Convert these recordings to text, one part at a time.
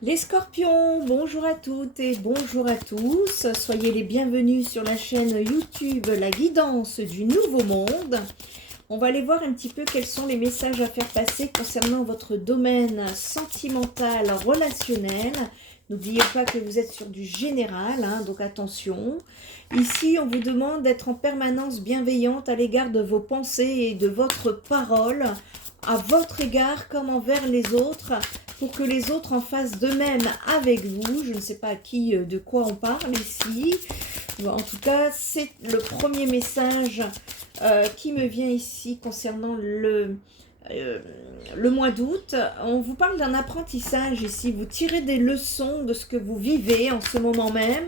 Les scorpions, bonjour à toutes et bonjour à tous. Soyez les bienvenus sur la chaîne YouTube La Guidance du Nouveau Monde. On va aller voir un petit peu quels sont les messages à faire passer concernant votre domaine sentimental, relationnel. N'oubliez pas que vous êtes sur du général, donc attention. Ici, on vous demande d'être en permanence bienveillante à l'égard de vos pensées et de votre parole, à votre égard comme envers les autres, pour que les autres en fassent de même avec vous. Je ne sais pas à qui, de quoi on parle ici. En tout cas, c'est le premier message qui me vient ici concernant le mois d'août. On vous parle d'un apprentissage ici. Vous tirez des leçons de ce que vous vivez en ce moment même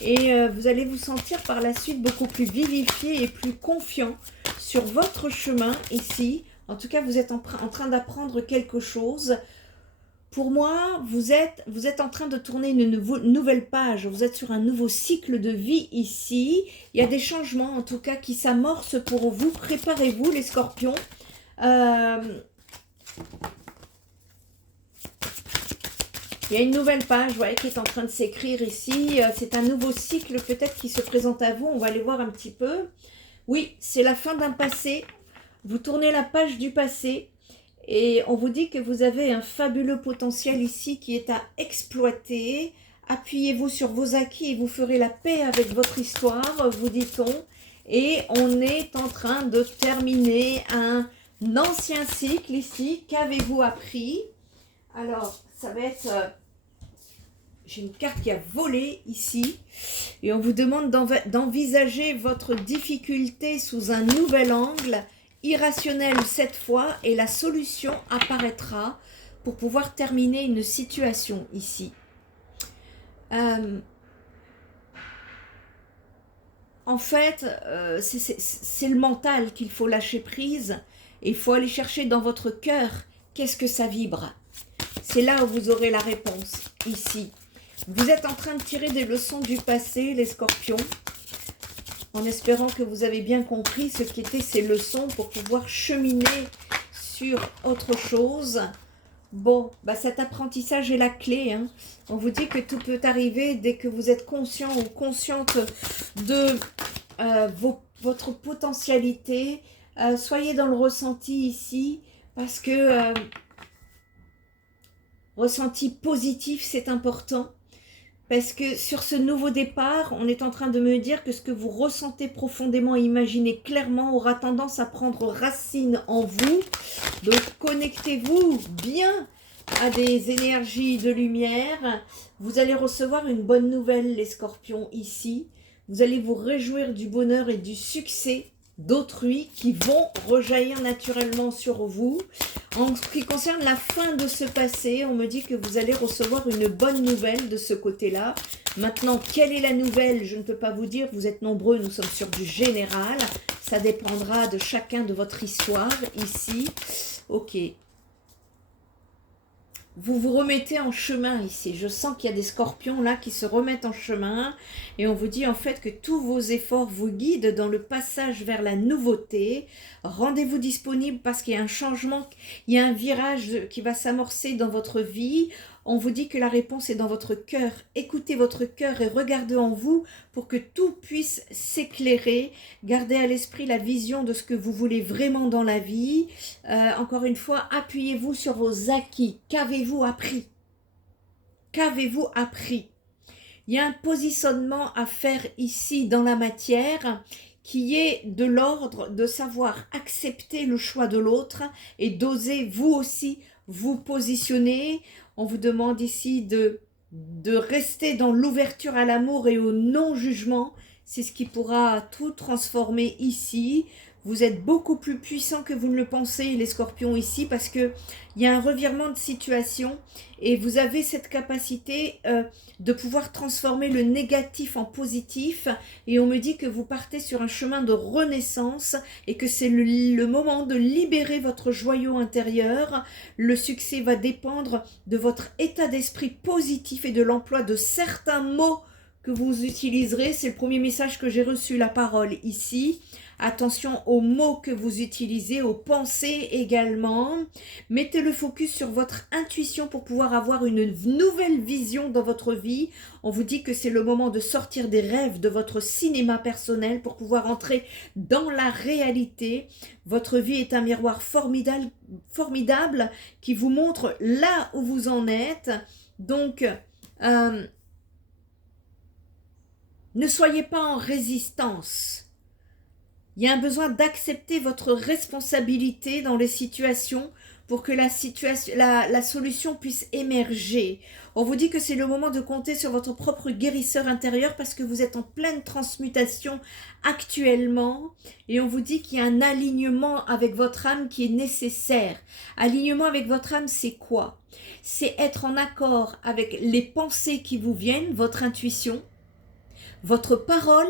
et vous allez vous sentir par la suite beaucoup plus vivifié et plus confiant sur votre chemin ici. En tout cas, vous êtes en train d'apprendre quelque chose. Pour moi, vous êtes en train de tourner une nouvelle page, vous êtes sur un nouveau cycle de vie ici. Il y a des changements en tout cas qui s'amorcent pour vous. Préparez-vous les scorpions. Il y a une nouvelle page qui est en train de s'écrire ici. C'est un nouveau cycle peut-être qui se présente à vous. On va aller voir un petit peu. Oui, c'est la fin d'un passé. Vous tournez la page du passé. Et on vous dit que vous avez un fabuleux potentiel ici qui est à exploiter. Appuyez-vous sur vos acquis et vous ferez la paix avec votre histoire, vous dit-on. Et on est en train de terminer un ancien cycle ici. Qu'avez-vous appris? Alors, ça va être... j'ai une carte qui a volé ici. Et on vous demande d'envisager votre difficulté sous un nouvel angle, irrationnel cette fois, et la solution apparaîtra pour pouvoir terminer une situation ici. En fait, c'est le mental qu'il faut lâcher prise et il faut aller chercher dans votre cœur qu'est-ce que ça vibre. C'est là où vous aurez la réponse, ici. Vous êtes en train de tirer des leçons du passé, les scorpions, en espérant que vous avez bien compris ce qu'étaient ces leçons pour pouvoir cheminer sur autre chose. Bon, cet apprentissage est la clé. On vous dit que tout peut arriver dès que vous êtes conscient ou consciente de votre potentialité. Soyez dans le ressenti ici, parce que ressenti positif, c'est important. Parce que sur ce nouveau départ, on est en train de me dire que ce que vous ressentez profondément et imaginez clairement aura tendance à prendre racine en vous. Donc connectez-vous bien à des énergies de lumière. Vous allez recevoir une bonne nouvelle, les scorpions, ici. Vous allez vous réjouir du bonheur et du succès d'autrui qui vont rejaillir naturellement sur vous. En ce qui concerne la fin de ce passé, on me dit que vous allez recevoir une bonne nouvelle de ce côté-là. Maintenant, quelle est la nouvelle? Je ne peux pas vous dire, vous êtes nombreux, nous sommes sur du général. Ça dépendra de chacun de votre histoire ici. Ok. Vous vous remettez en chemin ici. Je sens qu'il y a des scorpions là qui se remettent en chemin. Et on vous dit en fait que tous vos efforts vous guident dans le passage vers la nouveauté. Rendez-vous disponible parce qu'il y a un changement, il y a un virage qui va s'amorcer dans votre vie. On vous dit que la réponse est dans votre cœur. Écoutez votre cœur et regardez en vous pour que tout puisse s'éclairer. Gardez à l'esprit la vision de ce que vous voulez vraiment dans la vie. Encore une fois, appuyez-vous sur vos acquis. Qu'avez-vous appris? Qu'avez-vous appris? Il y a un positionnement à faire ici dans la matière qui est de l'ordre de savoir accepter le choix de l'autre et d'oser vous aussi vous positionner. On vous demande ici de rester dans l'ouverture à l'amour et au non-jugement. C'est ce qui pourra tout transformer ici. Vous êtes beaucoup plus puissant que vous ne le pensez, les scorpions, ici, parce qu'il y a un revirement de situation et vous avez cette capacité de pouvoir transformer le négatif en positif. Et on me dit que vous partez sur un chemin de renaissance et que c'est le moment de libérer votre joyau intérieur. Le succès va dépendre de votre état d'esprit positif et de l'emploi de certains mots que vous utiliserez. C'est le premier message que j'ai reçu, la parole ici. Attention aux mots que vous utilisez, aux pensées également. Mettez le focus sur votre intuition pour pouvoir avoir une nouvelle vision dans votre vie. On vous dit que c'est le moment de sortir des rêves de votre cinéma personnel pour pouvoir entrer dans la réalité. Votre vie est un miroir formidable qui vous montre là où vous en êtes. Donc, ne soyez pas en résistance. Il y a un besoin d'accepter votre responsabilité dans les situations pour que la solution puisse émerger. On vous dit que c'est le moment de compter sur votre propre guérisseur intérieur parce que vous êtes en pleine transmutation actuellement et on vous dit qu'il y a un alignement avec votre âme qui est nécessaire. Alignement avec votre âme, c'est quoi? C'est être en accord avec les pensées qui vous viennent, votre intuition, votre parole,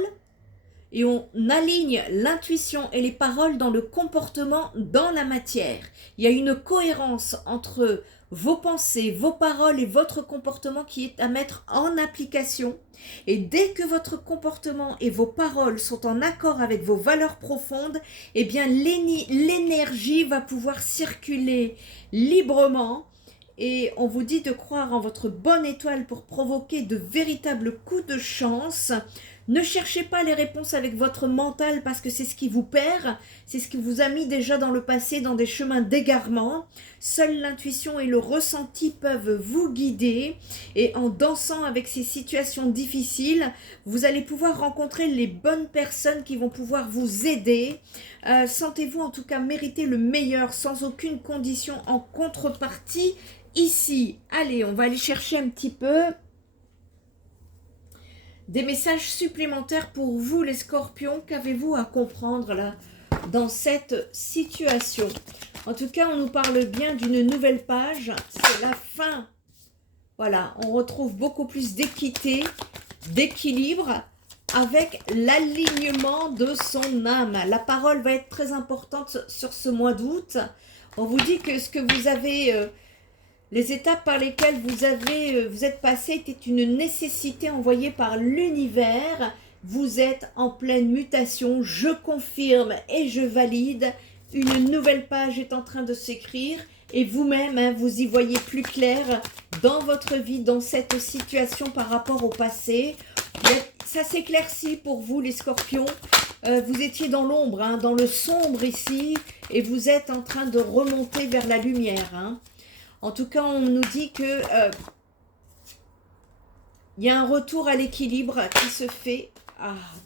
et on aligne l'intuition et les paroles dans le comportement, dans la matière. Il y a une cohérence entre vos pensées, vos paroles et votre comportement qui est à mettre en application. Et dès que votre comportement et vos paroles sont en accord avec vos valeurs profondes, eh bien l'énergie va pouvoir circuler librement. Et on vous dit de croire en votre bonne étoile pour provoquer de véritables coups de chance. Ne cherchez pas les réponses avec votre mental parce que c'est ce qui vous perd, c'est ce qui vous a mis déjà dans le passé dans des chemins d'égarement. Seule l'intuition et le ressenti peuvent vous guider et en dansant avec ces situations difficiles, vous allez pouvoir rencontrer les bonnes personnes qui vont pouvoir vous aider. Sentez-vous en tout cas mériter le meilleur sans aucune condition en contrepartie ici. Allez, on va aller chercher un petit peu des messages supplémentaires pour vous les scorpions. Qu'avez-vous à comprendre là dans cette situation? En tout cas, on nous parle bien d'une nouvelle page. C'est la fin. Voilà, on retrouve beaucoup plus d'équité, d'équilibre avec l'alignement de son âme. La parole va être très importante sur ce mois d'août. On vous dit que ce que vous avez... les étapes par lesquelles vous êtes passé étaient une nécessité envoyée par l'univers. Vous êtes en pleine mutation. Je confirme et je valide. Une nouvelle page est en train de s'écrire. Et vous-même, vous y voyez plus clair dans votre vie, dans cette situation par rapport au passé. Ça s'éclaircit pour vous les scorpions. Vous étiez dans l'ombre, dans le sombre ici. Et vous êtes en train de remonter vers la lumière. En tout cas, on nous dit que il y a un retour à l'équilibre qui se fait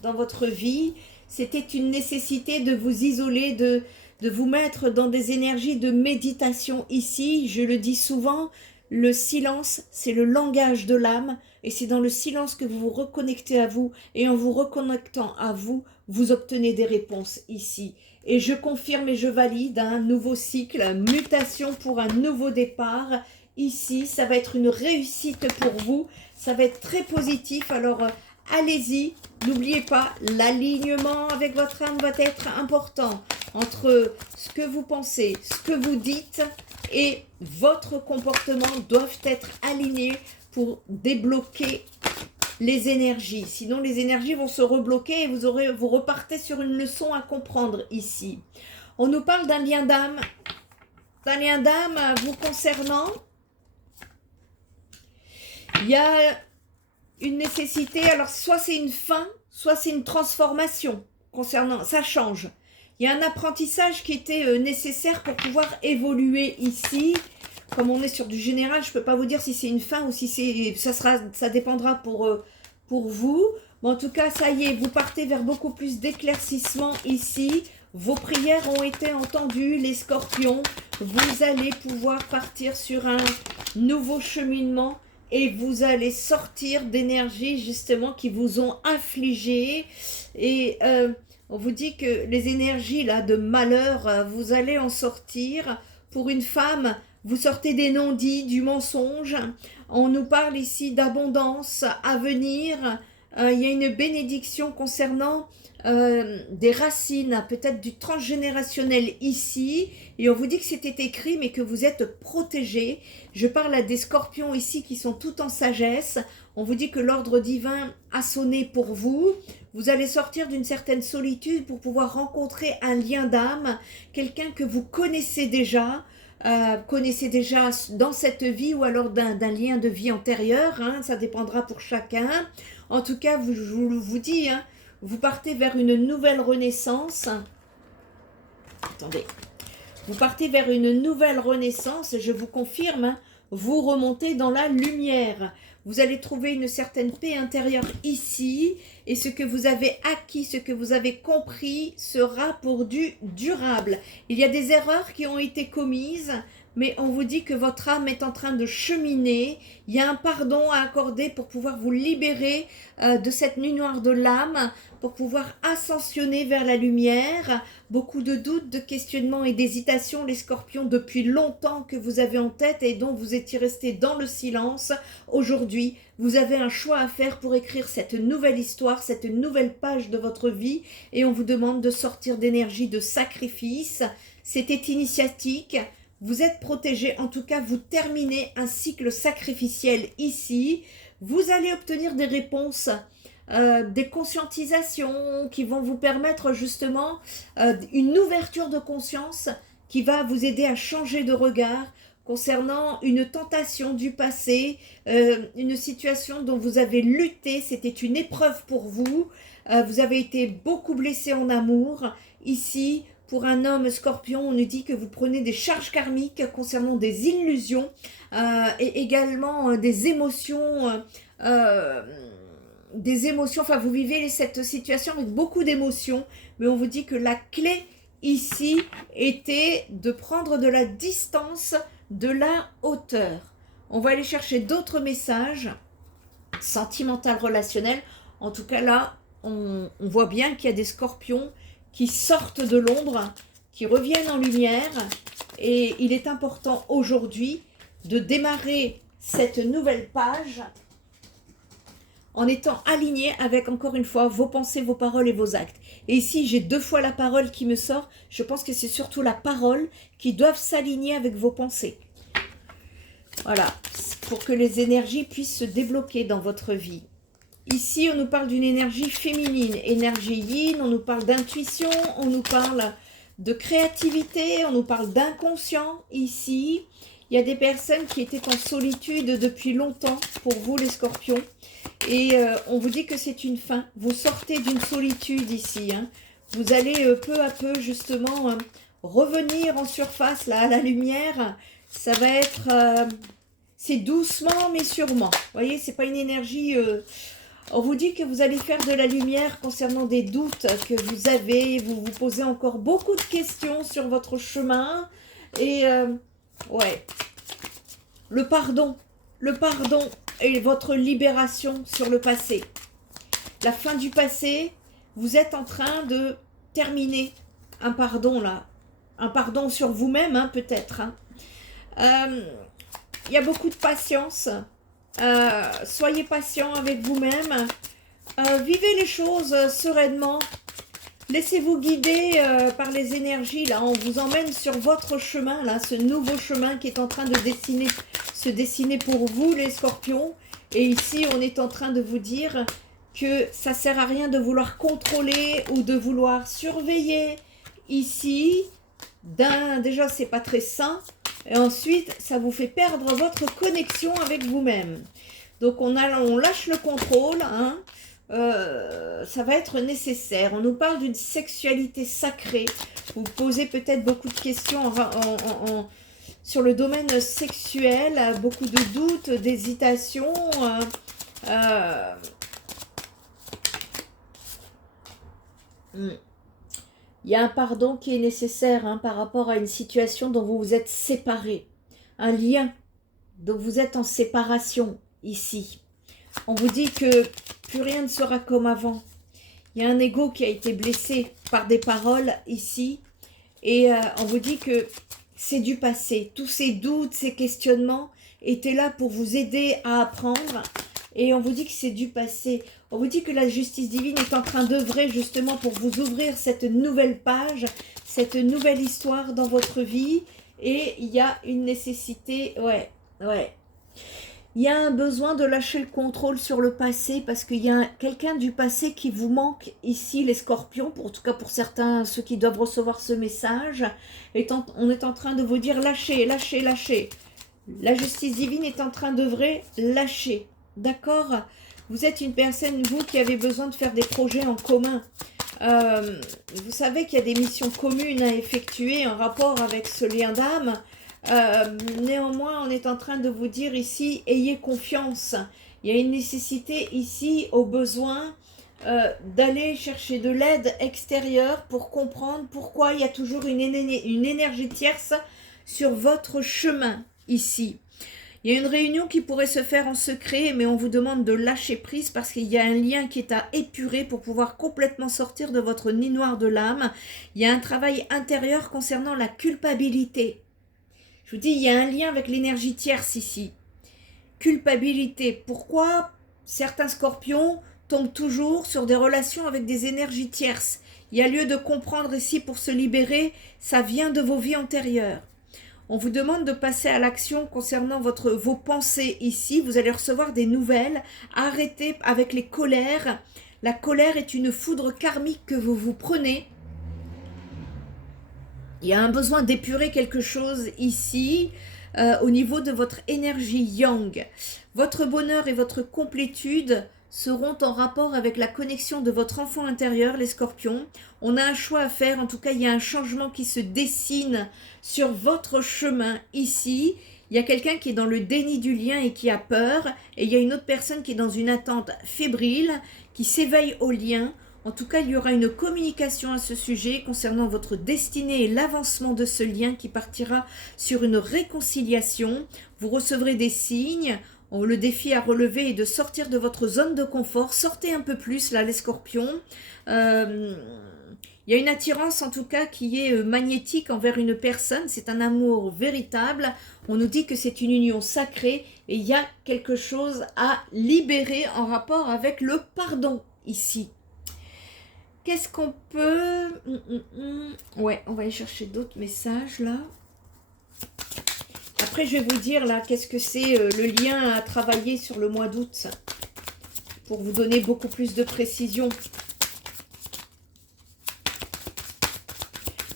dans votre vie. C'était une nécessité de vous isoler, de vous mettre dans des énergies de méditation ici. Je le dis souvent, le silence, c'est le langage de l'âme. Et c'est dans le silence que vous vous reconnectez à vous. Et en vous reconnectant à vous, vous obtenez des réponses ici. Et je confirme et je valide un nouveau cycle, mutation pour un nouveau départ. Ici, ça va être une réussite pour vous. Ça va être très positif. Alors, allez-y. N'oubliez pas, l'alignement avec votre âme va être important. Entre ce que vous pensez, ce que vous dites et votre comportement doivent être alignés pour débloquer les énergies. Sinon, les énergies vont se rebloquer et vous repartez sur une leçon à comprendre ici. On nous parle d'un lien d'âme. D'un lien d'âme vous concernant. Il y a une nécessité. Alors, soit c'est une fin, soit c'est une transformation concernant. Ça change. Il y a un apprentissage qui était nécessaire pour pouvoir évoluer ici. Comme on est sur du général, je ne peux pas vous dire si c'est une fin ou si c'est ça dépendra pour vous. Mais en tout cas, ça y est, vous partez vers beaucoup plus d'éclaircissement ici. Vos prières ont été entendues, les scorpions. Vous allez pouvoir partir sur un nouveau cheminement et vous allez sortir d'énergies justement qui vous ont affligé. Et on vous dit que les énergies là de malheur, vous allez en sortir. Pour une femme, vous sortez des non-dits, du mensonge. On nous parle ici d'abondance à venir. il y a une bénédiction concernant des racines, peut-être du transgénérationnel ici, et on vous dit que c'était écrit, mais que vous êtes protégés. Je parle à des scorpions ici qui sont tout en sagesse. On vous dit que l'ordre divin a sonné pour vous. Vous allez sortir d'une certaine solitude pour pouvoir rencontrer un lien d'âme, quelqu'un que vous connaissez déjà dans cette vie ou alors d'un lien de vie antérieur, hein, ça dépendra pour chacun. En tout cas, je vous dis, hein, vous partez vers une nouvelle renaissance. Attendez. Vous partez vers une nouvelle renaissance, je vous confirme, hein, vous remontez dans la lumière. Vous allez trouver une certaine paix intérieure ici, et ce que vous avez acquis, ce que vous avez compris, sera pour du durable. Il y a des erreurs qui ont été commises, mais on vous dit que votre âme est en train de cheminer. Il y a un pardon à accorder pour pouvoir vous libérer de cette nuit noire de l'âme, pour pouvoir ascensionner vers la lumière. Beaucoup de doutes, de questionnements et d'hésitations, les scorpions, depuis longtemps que vous avez en tête et dont vous étiez restés dans le silence. Aujourd'hui, vous avez un choix à faire pour écrire cette nouvelle histoire, cette nouvelle page de votre vie, et on vous demande de sortir d'énergie de sacrifice. C'était initiatique. Vous êtes protégé, en tout cas, vous terminez un cycle sacrificiel ici. Vous allez obtenir des réponses, des conscientisations qui vont vous permettre justement une ouverture de conscience qui va vous aider à changer de regard concernant une tentation du passé, une situation dont vous avez lutté, c'était une épreuve pour vous. Vous avez été beaucoup blessé en amour. Ici, pour un homme scorpion, on nous dit que vous prenez des charges karmiques concernant des illusions et également des émotions, enfin vous vivez cette situation avec beaucoup d'émotions, mais on vous dit que la clé ici était de prendre de la distance, de la hauteur. On va aller chercher d'autres messages sentimental, relationnel. En tout cas là, on voit bien qu'il y a des scorpions qui sortent de l'ombre, qui reviennent en lumière, et il est important aujourd'hui de démarrer cette nouvelle page en étant aligné avec, encore une fois, vos pensées, vos paroles et vos actes. Et ici, j'ai 2 fois la parole qui me sort. Je pense que c'est surtout la parole qui doivent s'aligner avec vos pensées. Voilà, pour que les énergies puissent se débloquer dans votre vie. Ici, on nous parle d'une énergie féminine, énergie yin, on nous parle d'intuition, on nous parle de créativité, on nous parle d'inconscient. Ici, il y a des personnes qui étaient en solitude depuis longtemps, pour vous les scorpions, et on vous dit que c'est une fin. Vous sortez d'une solitude ici, hein. Vous allez peu à peu justement revenir en surface, là, à la lumière. Ça va être, c'est doucement mais sûrement. Vous voyez, c'est pas une énergie... on vous dit que vous allez faire de la lumière concernant des doutes que vous avez. Vous vous posez encore beaucoup de questions sur votre chemin. Et ouais, le pardon et votre libération sur le passé. La fin du passé, vous êtes en train de terminer un pardon là. Un pardon sur vous-même, hein, peut-être. Hein. Il y a beaucoup de patience. Soyez patient avec vous-même, vivez les choses sereinement, laissez-vous guider par les énergies, là, on vous emmène sur votre chemin, là, ce nouveau chemin qui est en train de se dessiner pour vous les scorpions, et ici on est en train de vous dire que ça sert à rien de vouloir contrôler ou de vouloir surveiller, ici, déjà c'est pas très sain. Et ensuite, ça vous fait perdre votre connexion avec vous-même. Donc, on lâche le contrôle. Hein. Ça va être nécessaire. On nous parle d'une sexualité sacrée. Vous posez peut-être beaucoup de questions sur le domaine sexuel. Beaucoup de doutes, d'hésitations. Il y a un pardon qui est nécessaire hein, par rapport à une situation dont vous vous êtes séparés. Un lien dont vous êtes en séparation ici. On vous dit que plus rien ne sera comme avant. Il y a un ego qui a été blessé par des paroles ici. Et on vous dit que c'est du passé. Tous ces doutes, ces questionnements étaient là pour vous aider à apprendre. Et on vous dit que c'est du passé. On vous dit que la justice divine est en train d'œuvrer justement pour vous ouvrir cette nouvelle page, cette nouvelle histoire dans votre vie. Et il y a une nécessité, ouais. Il y a un besoin de lâcher le contrôle sur le passé parce qu'il y a quelqu'un du passé qui vous manque ici, les scorpions, en tout cas pour certains, ceux qui doivent recevoir ce message. On est en train de vous dire lâchez, lâchez, lâchez. La justice divine est en train d'œuvrer, lâchez. D'accord? Vous êtes une personne, vous, qui avez besoin de faire des projets en commun. Vous savez qu'il y a des missions communes à effectuer en rapport avec ce lien d'âme. Néanmoins, on est en train de vous dire ici, ayez confiance. Il y a une nécessité ici, au besoin d'aller chercher de l'aide extérieure pour comprendre pourquoi il y a toujours une énergie tierce sur votre chemin ici. Il y a une réunion qui pourrait se faire en secret, mais on vous demande de lâcher prise parce qu'il y a un lien qui est à épurer pour pouvoir complètement sortir de votre nid noir de l'âme. Il y a un travail intérieur concernant la culpabilité. Je vous dis, il y a un lien avec l'énergie tierce ici. Culpabilité. Pourquoi certains scorpions tombent toujours sur des relations avec des énergies tierces? Il y a lieu de comprendre ici pour se libérer, ça vient de vos vies antérieures. On vous demande de passer à l'action concernant vos pensées ici. Vous allez recevoir des nouvelles. Arrêtez avec les colères. La colère est une foudre karmique que vous prenez. Il y a un besoin d'épurer quelque chose ici au niveau de votre énergie yang. Votre bonheur et votre complétude seront en rapport avec la connexion de votre enfant intérieur, les scorpions. On a un choix à faire, en tout cas il y a un changement qui se dessine sur votre chemin ici. Il y a quelqu'un qui est dans le déni du lien et qui a peur, et il y a une autre personne qui est dans une attente fébrile, qui s'éveille au lien. En tout cas, il y aura une communication à ce sujet concernant votre destinée et l'avancement de ce lien qui partira sur une réconciliation. Vous recevrez des signes. Le défi à relever est de sortir de votre zone de confort. Sortez un peu plus, là, les scorpions. Il y a une attirance, en tout cas, qui est magnétique envers une personne. C'est un amour véritable. On nous dit que c'est une union sacrée. Et il y a quelque chose à libérer en rapport avec le pardon, ici. Qu'est-ce qu'on peut... Ouais, on va aller chercher d'autres messages, là. Après, je vais vous dire, là, qu'est-ce que c'est le lien à travailler sur le mois d'août, pour vous donner beaucoup plus de précision.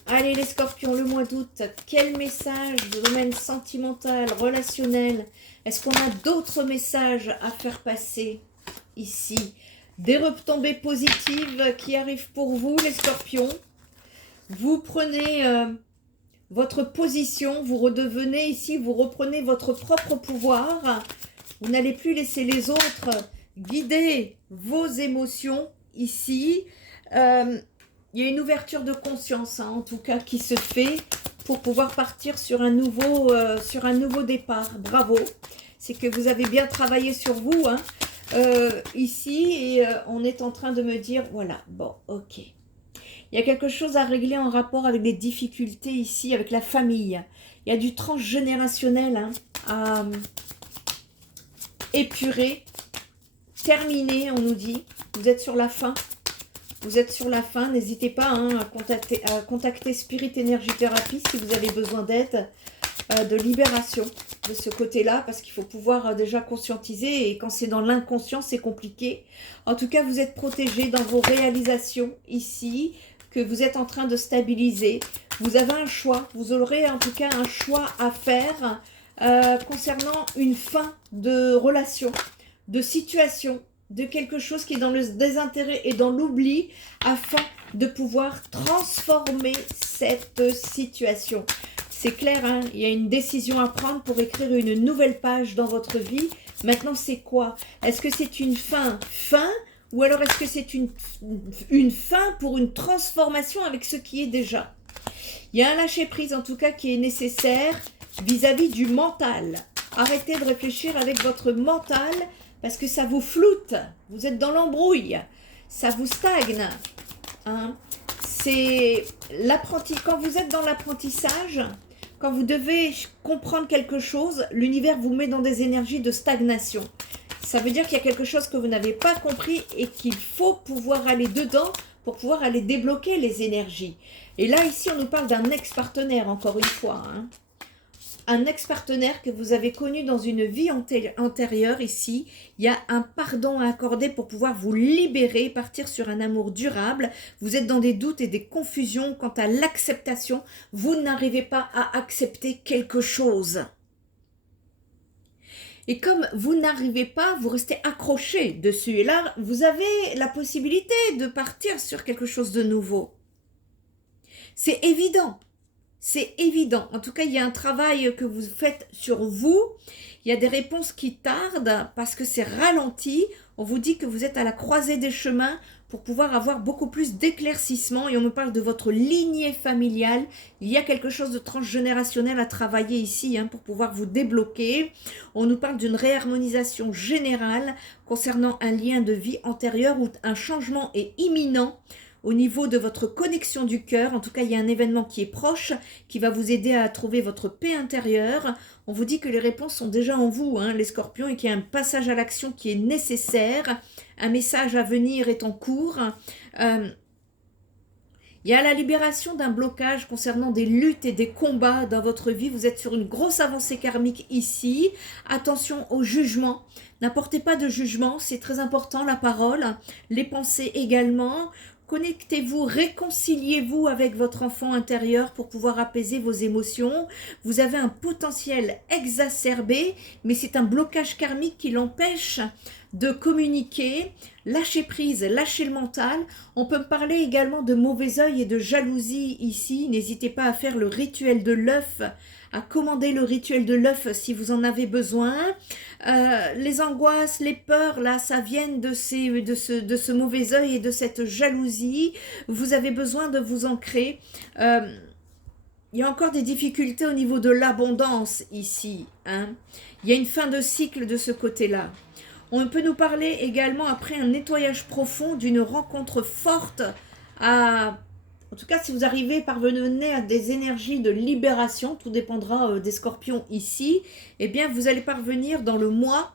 Allez, les scorpions, le mois d'août, quel message de domaine sentimental, relationnel? Est-ce qu'on a d'autres messages à faire passer ici? Des retombées positives qui arrivent pour vous, les scorpions. Vous prenez votre position, vous redevenez ici, vous reprenez votre propre pouvoir. Vous n'allez plus laisser les autres guider vos émotions ici. Il y a une ouverture de conscience, hein, en tout cas, qui se fait pour pouvoir partir sur un nouveau départ. Bravo. C'est que vous avez bien travaillé sur vous, hein. Ici, et on est en train de me dire, voilà, bon, ok. Il y a quelque chose à régler en rapport avec les difficultés ici, avec la famille. Il y a du transgénérationnel hein, à épurer, terminer, on nous dit. Vous êtes sur la fin. Vous êtes sur la fin. N'hésitez pas hein, à contacter Spirit Energy Therapy si vous avez besoin d'aide, de libération de ce côté-là, parce qu'il faut pouvoir déjà conscientiser, et quand c'est dans l'inconscient, c'est compliqué. En tout cas, vous êtes protégé dans vos réalisations ici, que vous êtes en train de stabiliser. Vous avez un choix, vous aurez en tout cas un choix à faire concernant une fin de relation, de situation, de quelque chose qui est dans le désintérêt et dans l'oubli, afin de pouvoir transformer cette situation. C'est clair, hein, il y a une décision à prendre pour écrire une nouvelle page dans votre vie. Maintenant, c'est quoi? Est-ce que c'est une fin ou alors est-ce que c'est une fin pour une transformation avec ce qui est déjà? Il y a un lâcher-prise en tout cas qui est nécessaire vis-à-vis du mental. Arrêtez de réfléchir avec votre mental parce que ça vous floute. Vous êtes dans l'embrouille. Ça vous stagne. Hein. C'est l'apprentissage. Quand vous êtes dans l'apprentissage, quand vous devez comprendre quelque chose, l'univers vous met dans des énergies de stagnation. Ça veut dire qu'il y a quelque chose que vous n'avez pas compris et qu'il faut pouvoir aller dedans pour pouvoir aller débloquer les énergies. Et là, ici, on nous parle d'un ex-partenaire, encore une fois. Hein. Un ex-partenaire que vous avez connu dans une vie antérieure ici. Il y a un pardon à accorder pour pouvoir vous libérer, partir sur un amour durable. Vous êtes dans des doutes et des confusions quant à l'acceptation. Vous n'arrivez pas à accepter quelque chose. Et comme vous n'arrivez pas, vous restez accroché dessus. Et là, vous avez la possibilité de partir sur quelque chose de nouveau. C'est évident. C'est évident. En tout cas, il y a un travail que vous faites sur vous. Il y a des réponses qui tardent parce que c'est ralenti. On vous dit que vous êtes à la croisée des chemins pour pouvoir avoir beaucoup plus d'éclaircissement. Et on me parle de votre lignée familiale. Il y a quelque chose de transgénérationnel à travailler ici pour pouvoir vous débloquer. On nous parle d'une réharmonisation générale concernant un lien de vie antérieur où un changement est imminent. Au niveau de votre connexion du cœur, en tout cas, il y a un événement qui est proche, qui va vous aider à trouver votre paix intérieure. On vous dit que les réponses sont déjà en vous, les scorpions, et qu'il y a un passage à l'action qui est nécessaire. Un message à venir est en cours. Il y a la libération d'un blocage concernant des luttes et des combats dans votre vie. Vous êtes sur une grosse avancée karmique ici. Attention au jugement. N'apportez pas de jugement, c'est très important, la parole. Les pensées également. Connectez-vous, réconciliez-vous avec votre enfant intérieur pour pouvoir apaiser vos émotions. Vous avez un potentiel exacerbé, mais c'est un blocage karmique qui l'empêche de communiquer. Lâchez prise, lâchez le mental. On peut me parler également de mauvais œil et de jalousie ici. N'hésitez pas à faire le rituel de l'œuf, à commander le rituel de l'œuf si vous en avez besoin. Les angoisses, les peurs, là, ça vient de ce mauvais œil et de cette jalousie. Vous avez besoin de vous ancrer. Il y a encore des difficultés au niveau de l'abondance ici. Il y a une fin de cycle de ce côté-là. On peut nous parler également après un nettoyage profond d'une rencontre forte en tout cas, si vous arrivez, parvenez à des énergies de libération, tout dépendra des scorpions ici, eh bien, vous allez parvenir dans le mois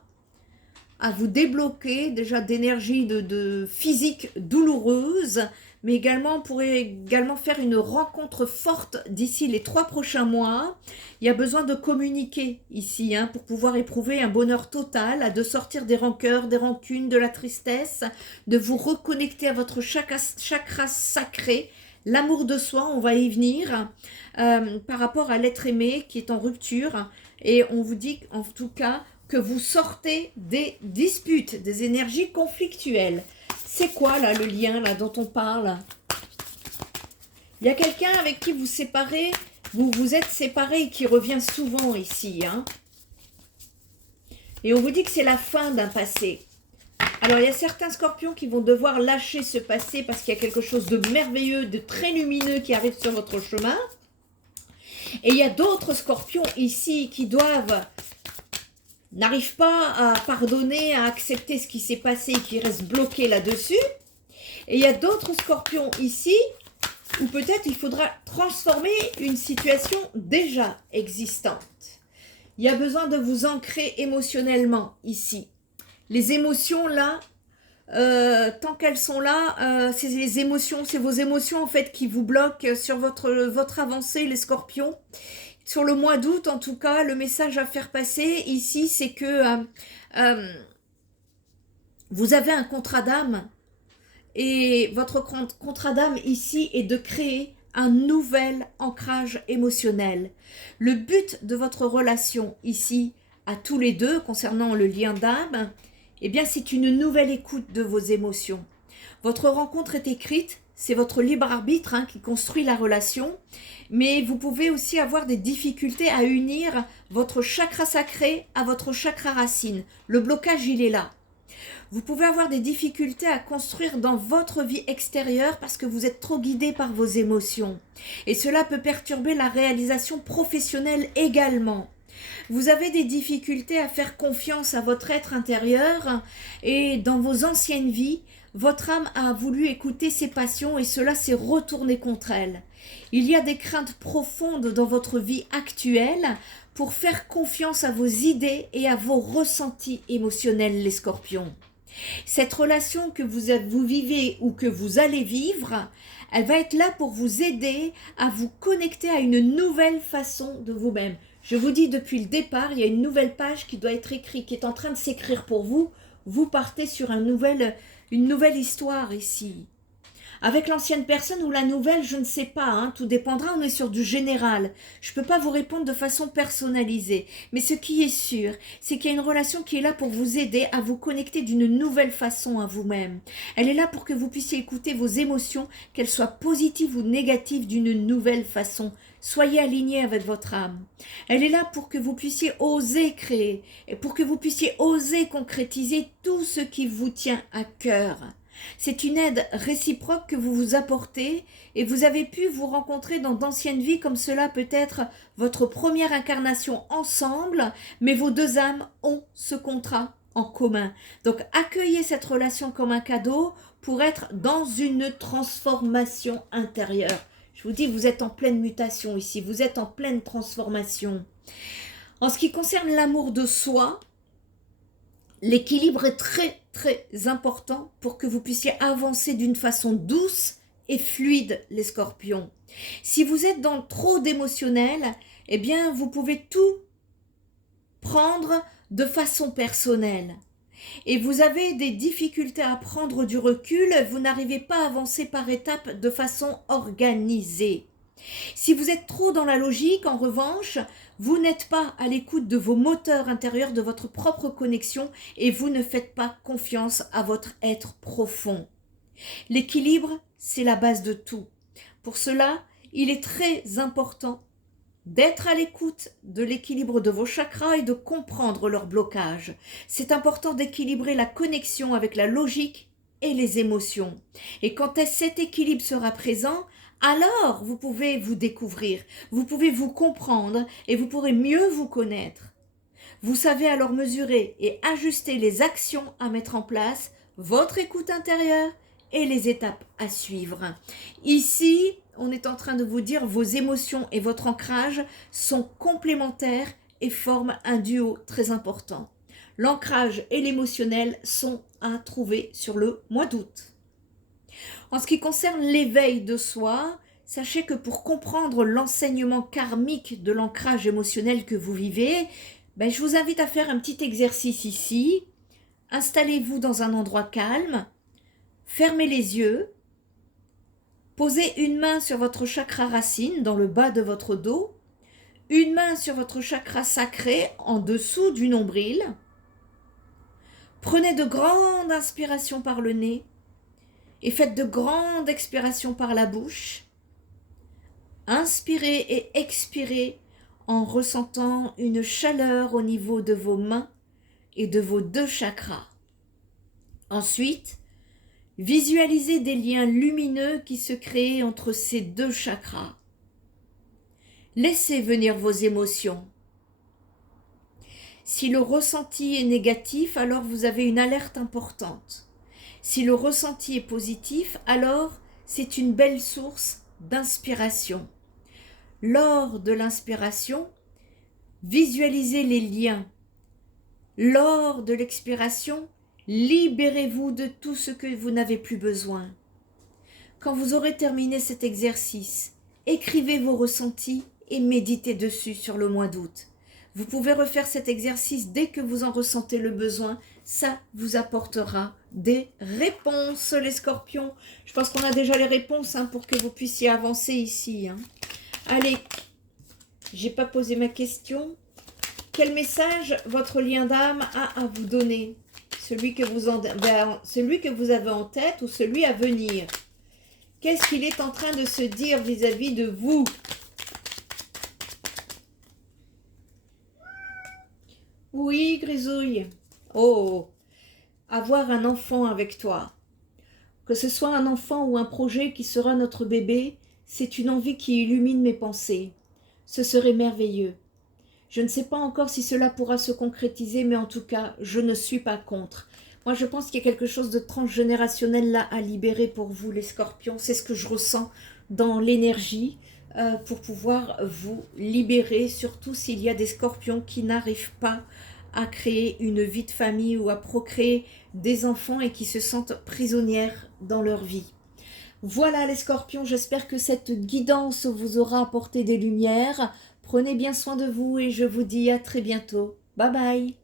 à vous débloquer déjà d'énergie de physique douloureuse, mais également, on pourrait également faire une rencontre forte d'ici les 3 prochains mois. Il y a besoin de communiquer ici pour pouvoir éprouver un bonheur total, de sortir des rancœurs, des rancunes, de la tristesse, de vous reconnecter à votre chakra sacré. L'amour de soi, on va y venir, par rapport à l'être aimé qui est en rupture. Et on vous dit en tout cas que vous sortez des disputes, des énergies conflictuelles. C'est quoi là le lien là dont on parle? Il y a quelqu'un avec qui vous séparez, vous vous êtes séparés et qui revient souvent ici. Et on vous dit que c'est la fin d'un passé. Alors, il y a certains scorpions qui vont devoir lâcher ce passé parce qu'il y a quelque chose de merveilleux, de très lumineux qui arrive sur votre chemin. Et il y a d'autres scorpions ici qui n'arrivent pas à pardonner, à accepter ce qui s'est passé et qui restent bloqués là-dessus. Et il y a d'autres scorpions ici où peut-être il faudra transformer une situation déjà existante. Il y a besoin de vous ancrer émotionnellement ici. Les émotions là, tant qu'elles sont là, c'est les émotions, c'est vos émotions en fait qui vous bloquent sur votre avancée, les scorpions. Sur le mois d'août, en tout cas, le message à faire passer ici, c'est que vous avez un contrat d'âme et votre contrat d'âme ici est de créer un nouvel ancrage émotionnel. Le but de votre relation ici, à tous les deux, concernant le lien d'âme, eh bien, c'est une nouvelle écoute de vos émotions. Votre rencontre est écrite, c'est votre libre arbitre qui construit la relation, mais vous pouvez aussi avoir des difficultés à unir votre chakra sacré à votre chakra racine. Le blocage, il est là. Vous pouvez avoir des difficultés à construire dans votre vie extérieure parce que vous êtes trop guidé par vos émotions. Et cela peut perturber la réalisation professionnelle également. Vous avez des difficultés à faire confiance à votre être intérieur et dans vos anciennes vies, Votre âme a voulu écouter ses passions et cela s'est retourné contre elle. Il y a des craintes profondes dans votre vie actuelle pour faire confiance à vos idées et à vos ressentis émotionnels, les scorpions. Cette relation que vous vivez ou que vous allez vivre, elle va être là pour vous aider à vous connecter à une nouvelle façon de vous-même. Je vous dis depuis le départ, il y a une nouvelle page qui doit être écrite, qui est en train de s'écrire pour vous. Vous partez sur une nouvelle histoire ici. Avec l'ancienne personne ou la nouvelle, je ne sais pas, hein, tout dépendra, on est sur du général. Je ne peux pas vous répondre de façon personnalisée. Mais ce qui est sûr, c'est qu'il y a une relation qui est là pour vous aider à vous connecter d'une nouvelle façon à vous-même. Elle est là pour que vous puissiez écouter vos émotions, qu'elles soient positives ou négatives, d'une nouvelle façon. Soyez alignés avec votre âme. Elle est là pour que vous puissiez oser créer et pour que vous puissiez oser concrétiser tout ce qui vous tient à cœur. C'est une aide réciproque que vous vous apportez et vous avez pu vous rencontrer dans d'anciennes vies comme cela peut être votre première incarnation ensemble, mais vos deux âmes ont ce contrat en commun. Donc accueillez cette relation comme un cadeau pour être dans une transformation intérieure. Je vous dis, vous êtes en pleine mutation ici, vous êtes en pleine transformation. En ce qui concerne l'amour de soi, l'équilibre est très important pour que vous puissiez avancer d'une façon douce et fluide, les scorpions. Si vous êtes dans trop d'émotionnel, eh bien vous pouvez tout prendre de façon personnelle. Et vous avez des difficultés à prendre du recul, vous n'arrivez pas à avancer par étapes de façon organisée. Si vous êtes trop dans la logique, en revanche, vous n'êtes pas à l'écoute de vos moteurs intérieurs, de votre propre connexion et vous ne faites pas confiance à votre être profond. L'équilibre, c'est la base de tout. Pour cela, il est très important d'être à l'écoute de l'équilibre de vos chakras et de comprendre leur blocage. C'est important d'équilibrer la connexion avec la logique et les émotions. Et quand cet équilibre sera présent, alors vous pouvez vous découvrir, vous pouvez vous comprendre et vous pourrez mieux vous connaître. Vous savez alors mesurer et ajuster les actions à mettre en place, votre écoute intérieure et les étapes à suivre. Ici, on est en train de vous dire vos émotions et votre ancrage sont complémentaires et forment un duo très important. L'ancrage et l'émotionnel sont à trouver sur le mois d'août. En ce qui concerne l'éveil de soi, sachez que pour comprendre l'enseignement karmique de l'ancrage émotionnel que vous vivez, je vous invite à faire un petit exercice ici. Installez-vous dans un endroit calme, fermez les yeux, posez une main sur votre chakra racine dans le bas de votre dos, une main sur votre chakra sacré en dessous du nombril. Prenez de grandes inspirations par le nez et faites de grandes expirations par la bouche. Inspirez et expirez en ressentant une chaleur au niveau de vos mains et de vos deux chakras. Ensuite, visualisez des liens lumineux qui se créent entre ces deux chakras. Laissez venir vos émotions. Si le ressenti est négatif, alors vous avez une alerte importante. Si le ressenti est positif, alors c'est une belle source d'inspiration. Lors de l'inspiration, visualisez les liens. Lors de l'expiration, libérez-vous de tout ce que vous n'avez plus besoin. Quand vous aurez terminé cet exercice, écrivez vos ressentis et méditez dessus sur le mois d'août. Vous pouvez refaire cet exercice dès que vous en ressentez le besoin. Ça vous apportera des réponses, les scorpions. Je pense qu'on a déjà les réponses pour que vous puissiez avancer ici. Allez, j'ai pas posé ma question. Quel message votre lien d'âme a à vous donner? Celui que vous avez en tête ou celui à venir? Qu'est-ce qu'il est en train de se dire vis-à-vis de vous? Oui, Grisouille. Oh, avoir un enfant avec toi. Que ce soit un enfant ou un projet qui sera notre bébé, c'est une envie qui illumine mes pensées. Ce serait merveilleux. Je ne sais pas encore si cela pourra se concrétiser, mais en tout cas, je ne suis pas contre. Moi, je pense qu'il y a quelque chose de transgénérationnel là à libérer pour vous, les scorpions. C'est ce que je ressens dans l'énergie pour pouvoir vous libérer, surtout s'il y a des scorpions qui n'arrivent pas à créer une vie de famille ou à procréer des enfants et qui se sentent prisonnières dans leur vie. Voilà les scorpions, j'espère que cette guidance vous aura apporté des lumières. Prenez bien soin de vous et je vous dis à très bientôt. Bye bye.